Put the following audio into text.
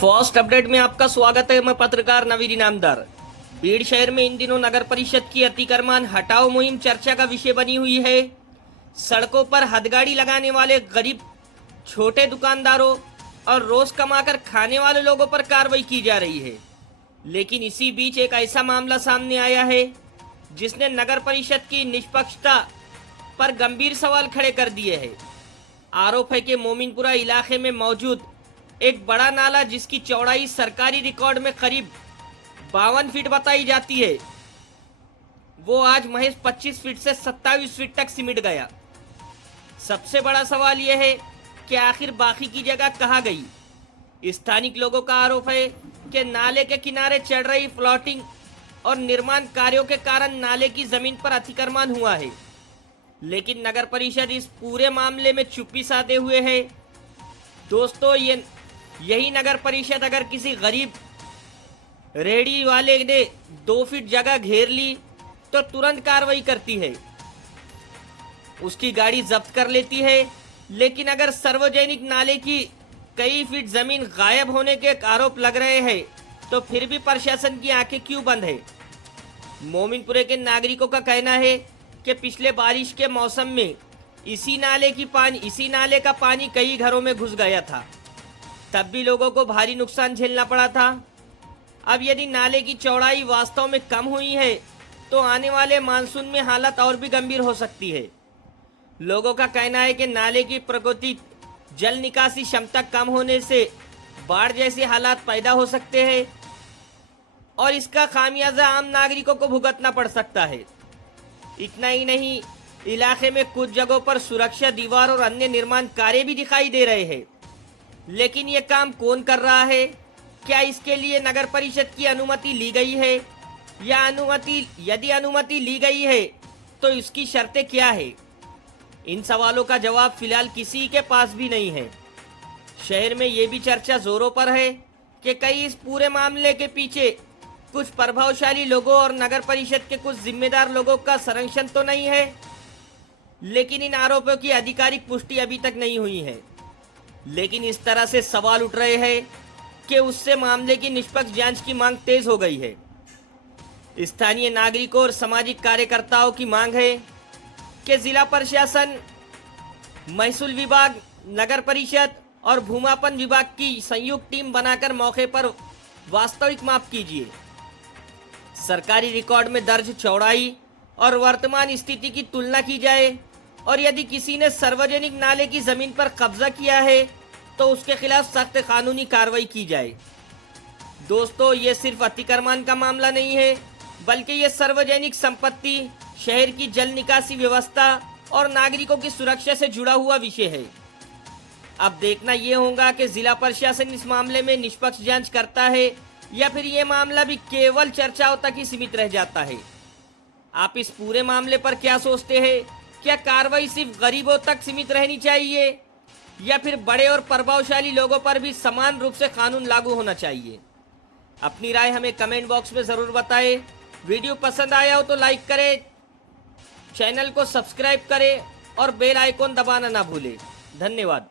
First update में आपका स्वागत है। मैं पत्रकार नवीर इनामदार। बीड़ शहर में इन दिनों नगर परिषद की अतिक्रमण हटाओ मुहिम चर्चा का विषय बनी हुई है। सड़कों पर हथगाड़ी लगाने वाले गरीब छोटे दुकानदारों और रोज कमाकर खाने वाले लोगों पर कार्रवाई की जा रही है। लेकिन इसी बीच एक ऐसा मामला सामने आया है जिसने नगर परिषद की निष्पक्षता पर गंभीर सवाल खड़े कर दिए हैं। आरोप है कि मोमिनपुरा इलाके में मौजूद एक बड़ा नाला जिसकी चौड़ाई सरकारी रिकॉर्ड में करीब 52 फीट बताई जाती है, वो आज महज 25 फीट से 27 फीट तक सिमट गया। सबसे बड़ा सवाल यह है कि आखिर बाकी की जगह कहाँ गई। स्थानीय लोगों का आरोप है कि नाले के किनारे चढ़ रही फ्लोटिंग और निर्माण कार्यों के कारण नाले की जमीन पर अतिक्रमण हुआ है, लेकिन नगर परिषद इस पूरे मामले में चुप्पी साधे हुए है। दोस्तों, यही नगर परिषद अगर किसी गरीब रेहड़ी वाले ने 2 फीट जगह घेर ली तो तुरंत कार्रवाई करती है, उसकी गाड़ी जब्त कर लेती है। लेकिन अगर सार्वजनिक नाले की कई फीट जमीन गायब होने के आरोप लग रहे हैं तो फिर भी प्रशासन की आंखें क्यों बंद है। मोमिनपुरे के नागरिकों का कहना है कि पिछले बारिश के मौसम में इसी नाले का पानी कई घरों में घुस गया था, तब भी लोगों को भारी नुकसान झेलना पड़ा था। अब यदि नाले की चौड़ाई वास्तव में कम हुई है तो आने वाले मानसून में हालत और भी गंभीर हो सकती है। लोगों का कहना है कि नाले की प्रकृति जल निकासी क्षमता कम होने से बाढ़ जैसे हालात पैदा हो सकते हैं और इसका खामियाजा आम नागरिकों को भुगतना पड़ सकता है। इतना ही नहीं, इलाके में कुछ जगहों पर सुरक्षा दीवार और अन्य निर्माण कार्य भी दिखाई दे रहे हैं, लेकिन ये काम कौन कर रहा है? क्या इसके लिए नगर परिषद की अनुमति ली गई है या यदि अनुमति ली गई है तो इसकी शर्तें क्या है? इन सवालों का जवाब फिलहाल किसी के पास भी नहीं है। शहर में ये भी चर्चा जोरों पर है कि कहीं इस पूरे मामले के पीछे कुछ प्रभावशाली लोगों और नगर परिषद के कुछ जिम्मेदार लोगों का संरक्षण तो नहीं है, लेकिन इन आरोपों की आधिकारिक पुष्टि अभी तक नहीं हुई है। लेकिन इस तरह से सवाल उठ रहे हैं कि उससे मामले की निष्पक्ष जांच की मांग तेज हो गई है। स्थानीय नागरिकों और सामाजिक कार्यकर्ताओं की मांग है कि जिला प्रशासन, महसूल विभाग, नगर परिषद और भूमापन विभाग की संयुक्त टीम बनाकर मौके पर वास्तविक माप कीजिए। सरकारी रिकॉर्ड में दर्ज चौड़ाई और वर्तमान स्थिति की तुलना की जाए और यदि किसी ने सार्वजनिक नाले की जमीन पर कब्जा किया है तो उसके खिलाफ सख्त कानूनी कार्रवाई की जाए। दोस्तों, ये सिर्फ अतिक्रमण का मामला नहीं है, बल्कि ये सार्वजनिक संपत्ति, शहर की जल निकासी व्यवस्था और नागरिकों की सुरक्षा से जुड़ा हुआ विषय है। अब देखना ये होगा कि जिला प्रशासन इस मामले में निष्पक्ष जांच करता है या फिर ये मामला भी केवल चर्चाओं तक ही सीमित रह जाता है। आप इस पूरे मामले पर क्या सोचते हैं? क्या कार्रवाई सिर्फ गरीबों तक सीमित रहनी चाहिए या फिर बड़े और प्रभावशाली लोगों पर भी समान रूप से कानून लागू होना चाहिए? अपनी राय हमें कमेंट बॉक्स में ज़रूर बताएं। वीडियो पसंद आया हो तो लाइक करें, चैनल को सब्सक्राइब करें और बेल आइकॉन दबाना ना भूलें। धन्यवाद।